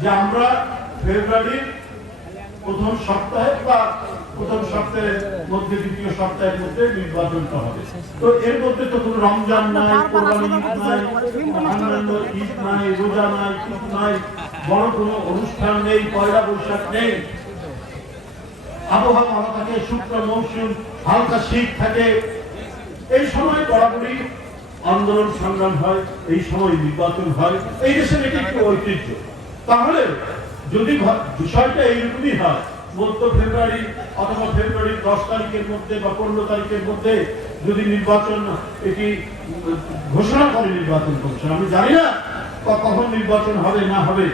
যে আমরা ফেব্রুয়ারির প্রথম সপ্তাহে বা প্রথম সপ্তাহের মধ্যে দ্বিতীয় সপ্তাহের মধ্যে নির্বাচনটা হবে। তো এর মধ্যে তো কোনো রমজান নাই, কোরবানি ঈদ নাই, অন্যান্য ঈদ নাই, রোজা নাই, ঈদ নাই, বড় কোনো অনুষ্ঠান নেই, পয়লা বৈশাখ নেই। আবহাওয়া ভালো থাকে, শুষ্ক মৌসুম, হালকা শীত থাকে। এই সময় বরাবরই আন্দোলন সংগ্রাম হয়, এই সময় নির্বাচন হয়। এই দেশের এটি একটি ঐতিহ্য। তাহলে যদি বিষয়টা এইরকমই হয়, মধ্য ফেব্রুয়ারি অথবা ফেব্রুয়ারির 10 তারিখের মধ্যে বা 15 তারিখের মধ্যে যদি নির্বাচন এটি ঘোষণা করে নির্বাচন কমিশন, আমি জানি না কখন নির্বাচন হবে না হবে,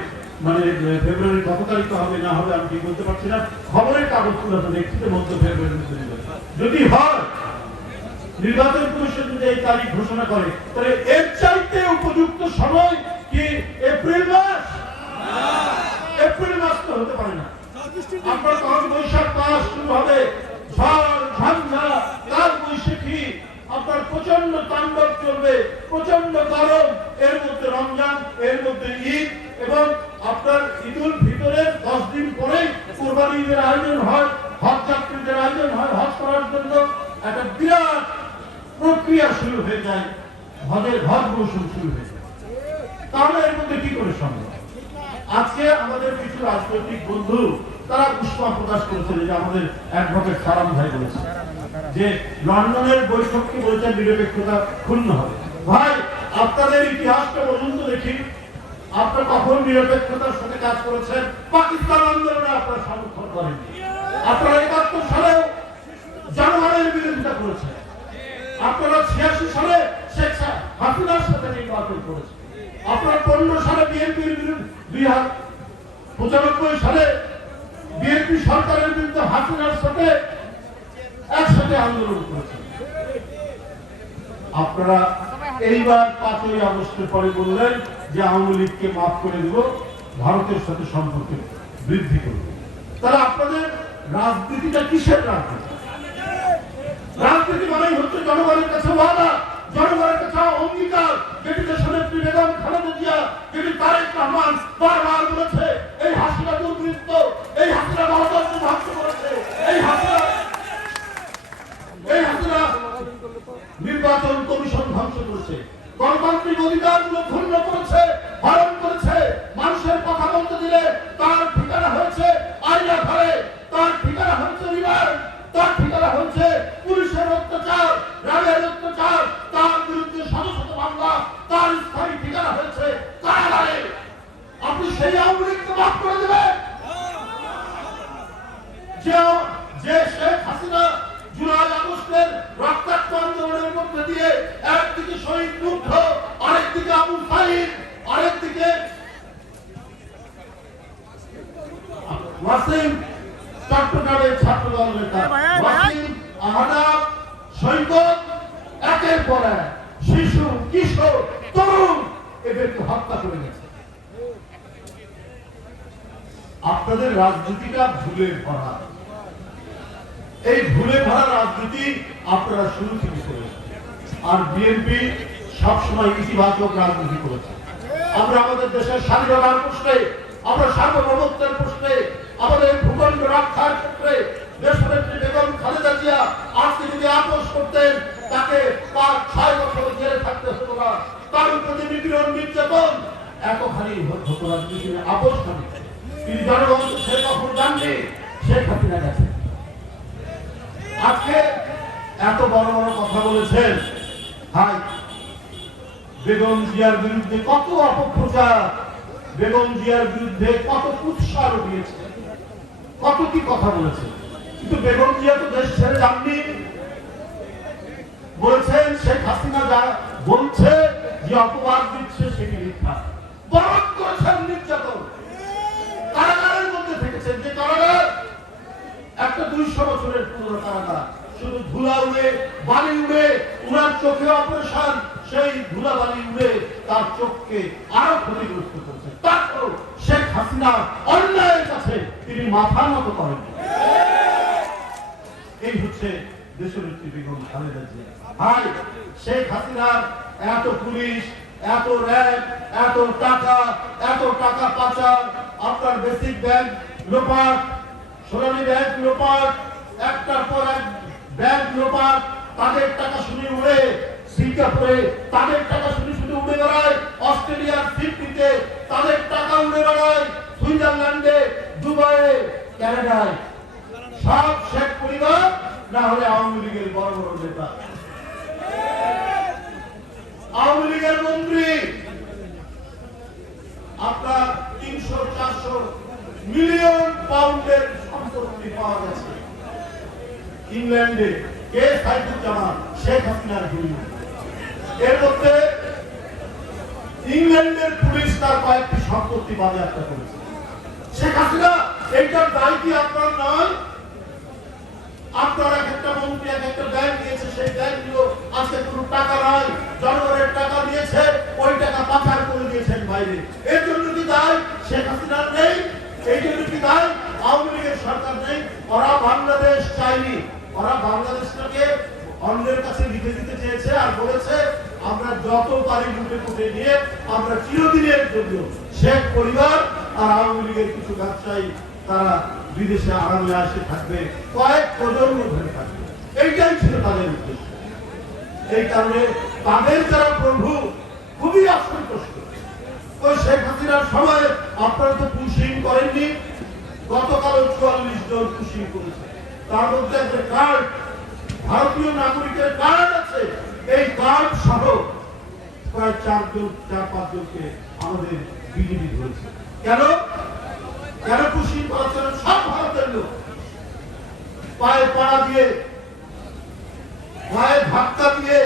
মানে ফেব্রুয়ারি কত তারিখ হবে না হবে আমি ঠিক বলতে পারছি না। খবরের কাগজগুলো তো দেখছি যে মধ্য ফেব্রুয়ারির মধ্যে নির্বাচন যদি হয়, নির্বাচন কমিশন যদি এই তারিখ ঘোষণা করে, তাহলে এর চাইতে উপযুক্ত সময় কি এপ্রিল মাস? এপ্রিল মাস তো হতে পারে না। আপনার তখন বৈশাখ মাস শুরু হবে, ঝড় ঝঞ্ঝা কাল বৈশাখী, আপনার প্রচন্ড তাণ্ডব চলবে, প্রচন্ড গরম, এর মধ্যে রমজান, এর মধ্যে ঈদ, এবং আপনার ঈদুল ফিতরের 10 দিন পরেই কুরবানি ঈদের আয়োজন হয়, হজ যাত্রীদের আয়োজন হয়, হজ করার জন্য একটা বিরাট প্রক্রিয়া শুরু হয়ে যায়, হজ মৌসুম শুরু হয়ে যায়। তাহলে এর মধ্যে কি করে সম্ভব? আজকে আমাদের কিছু রাজনৈতিক বন্ধু তারা উষ্মা প্রকাশ করেছিল, যে আমাদের অ্যাডভোকেট সালাম ভাই বলেছে যে লন্ডনের বৈঠককে বলেছেন নিরপেক্ষতা ক্ষুণ্ণ হবে। ভাই, আপনাদের ইতিহাসটা পর্যন্ত দেখি, আপনারা কখন নিরপেক্ষতার সাথে কাজ করেছেন? পাকিস্তান আন্দোলনে আপনারা সমর্থন করেন। আপনারা ৭১ সালে জানুয়ারির বিরোধিতা করেছেন। আপনারা ৮৬ সালে শেখ হাসিনার সাথে নির্বাচন করেছেন। আপনারা ১৫ সালে বিএনপির বিরুদ্ধে, ২০৯৫ সালে বিএনপি সরকারের বিরুদ্ধে হাসিনার সাথে একসাথে আন্দোলন করেছেন। আপনারা এইবার ৫ই আগস্টের পরে বললেন যে আওয়ামী লীগকে মাফ করে দেব, ভারতের সাথে সম্পর্ক বৃদ্ধি করব। তাহলে আপনাদের রাজনীতিটা কিসের রাজনীতি? রাজনীতি মানেই হচ্ছে জনগণের কাছে ওয়াদা, জনগণের কাছে অঙ্গীকার, যেটি দেশনেত্রী বেগম খালেদা জিয়া, যেটি তারেক রহমান বারবার বলেছে, এই হাসিনা দুর্বৃত্ত, এই হাসিনা গণতন্ত্র ধ্বংস করেছে, এই হাসিনা নির্বাচন কমিশন ধ্বংস করেছে, গণতান্ত্রিক অধিকারগুলো ক্ষুণ্ণ করেছে, হরণ করেছে। মানুষের কথা বলতে দিলে তার ঠিকানা হয়েছে আইনা ঘরে, তার ঠিকানা হয়েছে রিমান্ড, তার ঠিকানা হয়েছে পুলিশের অত্যাচার, র্যাবের অত্যাচার, তার বিরুদ্ধে শত শত মামলা, তার স্থায়ী ঠিকানা হয়েছে কারাগারে। আপনি সেই আওয়ামী লীগকে মাফ করে দেবেন? যে শেখ হাসিনা জুলাই আগস্টের রক্তাক্ত আন্দোলনের মধ্যে দিয়ে একদিকে শহীদ মুগ্ধ, আরেকদিকে আবু সাইদ, আরেকদিকে ওয়াসিম, চট্টগ্রামের ছাত্র দল নেতা ওয়াসিম, আহনাফ, সৈকত, একের পর এক শিশু, কিশোর, তরুণ এদেরকে হত্যা করে গেছে। আপনাদের রাজনীতিটা ভুলে ভরা। এই ভুলে ভরা রাজনীতি আপনারা শুরু থেকে করেছেন। আর বিএনপি সবসময় ইতিবাচক রাজনীতি করেছে। আমরা আমাদের দেশের স্বাধীনতার প্রশ্নে, আমরা সার্বভৌমত্বের প্রশ্নে, আমাদের ভূখণ্ড রক্ষার ক্ষেত্রে দেশনেত্রী বেগম খালেদা জিয়া আজকে যদি আপোষ করতেন, তাকে ৫-৬ বছর জেলে থাকতে হতো না, তার প্রতি নিপীড়ন নির্যাতন এতখানি হতো না যদি তিনি আপোষ করেন। তিনি জনগণ সে কখন জানবে শেখ হাসিনা গেছে। আজকে এত বড় বড় কথা বলেছেন, ভাই বেগম জিয়ার বিরুদ্ধে কত অপপ্রচার, বেগম জিয়ার বিরুদ্ধে কত কুৎসা রটিয়েছে, কত কি কথা বলেছে। কিন্তু বেগম জিয়া তো দেশ ছেড়ে যাননি। বলেছেন শেখ হাসিনা যা বলছে, যে অপবাদ দিচ্ছে সেটি মিথ্যা। বরং করেছেন নির্যাতন, কারাগারের মধ্যে থেকেছেন, যে কারাগার একটা ২০০ বছরের পুরনো কারাগার, শুধু ধুলা উড়ে, বালি উড়ে, উনার চোখে অপারেশন, সেই ধুলা বালি উড়ে তার চোখকে আরো ক্ষতিগ্রস্ত করেছে। তারপর শেখ হাসিনা অন্যায়ের কাছে তিনি মাথা নত করেন। এই হচ্ছে দেশনেত্রী বেগম খালেদা জিয়া। ভাই, শেখ হাসিনার এত পুলিশ, এত র্যাব, এত টাকা পাচার, আপনার বেসিক ব্যাংক লোপাট, সোনালী ব্যাংক লোপাট, একটার পর এক ব্যাংক লোপাট, তাদের টাকা শুনে উড়ে সিঙ্গাপুরে, তাদের টাকা শুনে শুধু উড়ে বেড়ায় অস্ট্রেলিয়ার সিডনিতে, তাদের টাকা উড়ে বেড়ায় সুইজারল্যান্ডে, দুবাইয়ে, কানাডায়। সব শেখ পরিবার, না হলে আওয়ামী লীগের বড় বড় নেতা, আওয়ামী লীগের মন্ত্রী। আপনার 300-400 মিলিয়ন পাউন্ডের সম্পত্তি পাওয়া গেছে ইংল্যান্ডে। কে? সাইফুজ্জামান, শেখ হাসিনার ভূমি। এর মধ্যে ইংল্যান্ডের পুলিশ তার কয়েকটি সম্পত্তি বাজেয়াপ্ত করেছে। শেখ হাসিনা, এইটার দায় কি আপনার নয়? আপনার এক একটা মন্ত্রী এক একটা ব্যাংক দিয়েছে, সেই ব্যাংকগুলো আজকে কোনো টাকা নাই, জনগণের টাকা দিয়েছে, ওই টাকা পাচার করে দিয়েছেন বাইরে। এর জন্য কি দায় শেখ হাসিনার নেই? এই জন্য কি দায় আওয়ামী লীগের সরকার নেই? ওরা বাংলাদেশ চাইনি, ওরা বাংলাদেশটাকে অন্যের কাছে লিখে দিতে চেয়েছে আর বলেছে আমরা যত পারি লুটে পুটে নিয়ে আমরা চিরদিনের জন্য শেখ পরিবার আর আওয়ামী লীগের কিছু ব্যবসায়ী তারা বিদেশে আরামে আসে থাকবে, কয়েক প্রজন্ম ধরে থাকবে। এইটাই ছিল তাদের উদ্দেশ্য। এই কারণে তাদের যারা প্রভু খুবই অসন্তুষ্ট। ওই শেখ হাসিনার সময় আপনারা তো পুশিং করেননি, গতকাল 44 জন পুশিং করেছে। তার মধ্যে একটা কার্ড, ভারতীয় নাগরিকের কার্ড আছে, এই কার্ড সহ প্রায় 4-5 জনকে আমাদের বিজেপি ধরেছে। কেন কেন পুশিং করেছেন? সব ভারতের লোক পায়ে পাড়া দিয়ে, গায়ে ধাক্কা দিয়ে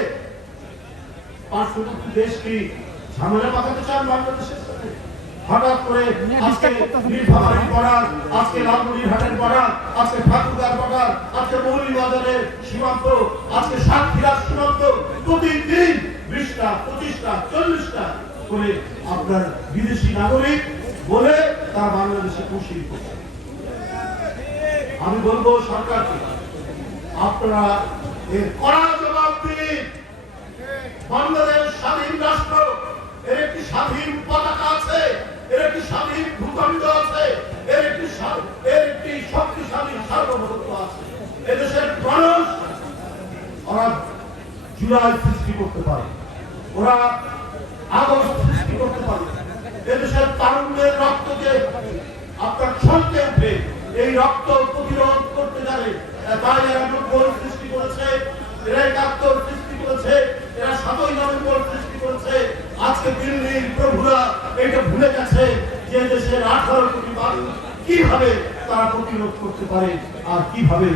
পার্শ্ববর্তী দেশ কি ঝামেলা পাকাতে চান বাংলাদেশের সাথে? হঠাৎ করে আজকে নীলফামারীর বর্ডার, আজকে লালমনিরহাটের বর্ডার, আজকে ঠাকুরগাঁর বর্ডার, আজকে মৌলভীবাজারের সীমান্ত, আজকে সাতক্ষীরার সীমান্ত, প্রতিদিন 20টা 25টা 40টা করে আপনার বিদেশি নাগরিক বলে তার বাংলাদেশে পুশিং করছে। আমি বলবো সরকারকে, আপনারা এর কড়া জবাব দিন। বাংলাদেশ স্বাধীন রাষ্ট্র, এর একটি স্বাধীন পতাকা আছে, এর একটি স্বাধীন ভূখণ্ড আছে, এর একটি শক্তিশালী সার্বভৌমত্ব আছে। এদেশের মানুষ ওরা জুলাই সৃষ্টি করতে পারে, ওরা আগস্ট সৃষ্টি করতে পারে। এদেশের তারুণ্যের রক্তকে আপনার ছলকে উঠে এই রক্ত প্রতিরোধ করতে জানে। তাই এরা 90 সৃষ্টি করেছে, এরা 71 সৃষ্টি করেছে, এরা 7ই নভেম্বর সৃষ্টি করেছে। আজকে দিল্লির প্রভুরা এটা ভুলে গেছে যে দেশের 18 কোটি মানুষ কিভাবে তারা প্রতিরোধ করতে পারে আর কিভাবে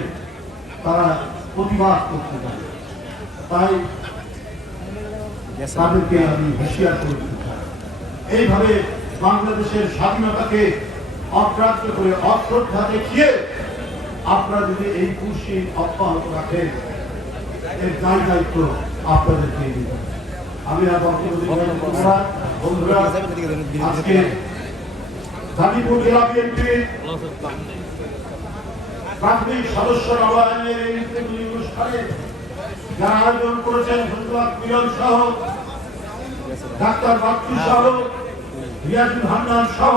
তারা প্রতিবাদ করতে পারে। তাই তাদেরকে আমি হুঁশিয়ার করে দিতে চাই, এইভাবে বাংলাদেশের স্বাধীনতাকে অগ্রাহ্য করে অশ্রদ্ধা দেখিয়ে আপনারা যদি এই পুশিং অব্যাহত রাখেন, এর দায় দায়িত্ব আপনাদেরকে নিতে হবে। আমি আর বন্ধুরা আজকে গাজীপুর জেলা বিএনপির প্রাথমিক সদস্য নবায়নের এই অনুষ্ঠানে যারা আয়োজন করেছেন, ধন্যবাদ মিলন সহ, ডাক্তার বাপ্পু সহ, রিয়াজুল হান্নান সহ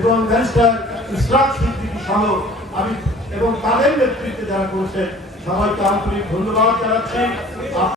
এবং ব্যারিস্টার ইসরাত সিদ্দিকী সহ আমি এবং তাদের নেতৃত্বে যারা করেছেন সবাইকে আন্তরিক ধন্যবাদ জানাচ্ছি।